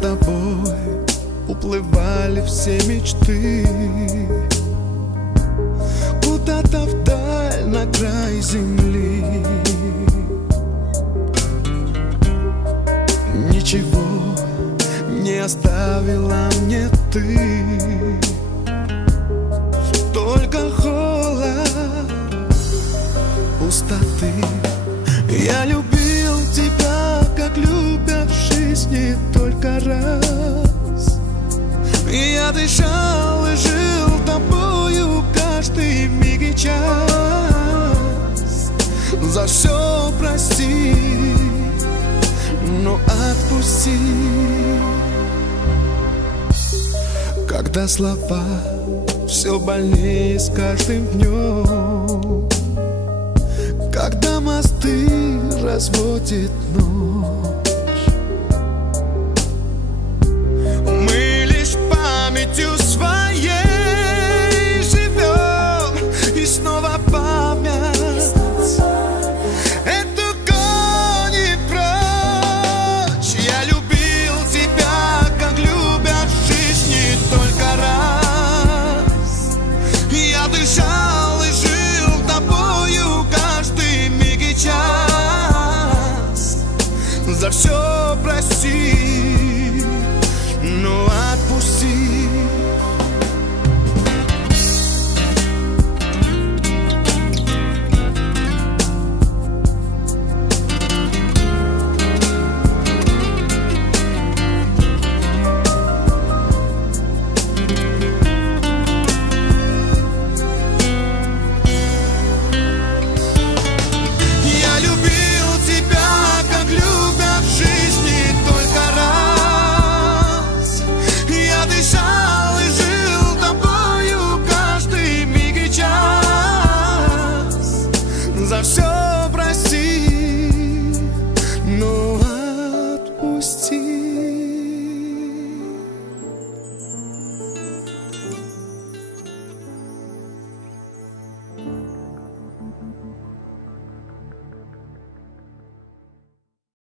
тобой уплывали все мечты куда-то вдаль, на край земли. Ничего не оставила мне ты, только холод, пустоты. Я любил тебя, как любят в жизни только раз. Я дышал и жил тобою каждый миг и час. За все прости, но отпусти. Когда слова все больнее с каждым днем, когда мосты разводит ночь, мы лишь памятью своей живем, и снова память эту гонит прочь. Я любил тебя, как любят в жизни только раз. Я дышал и жил тобою каждый миг и час. За все прости, но отпусти. За все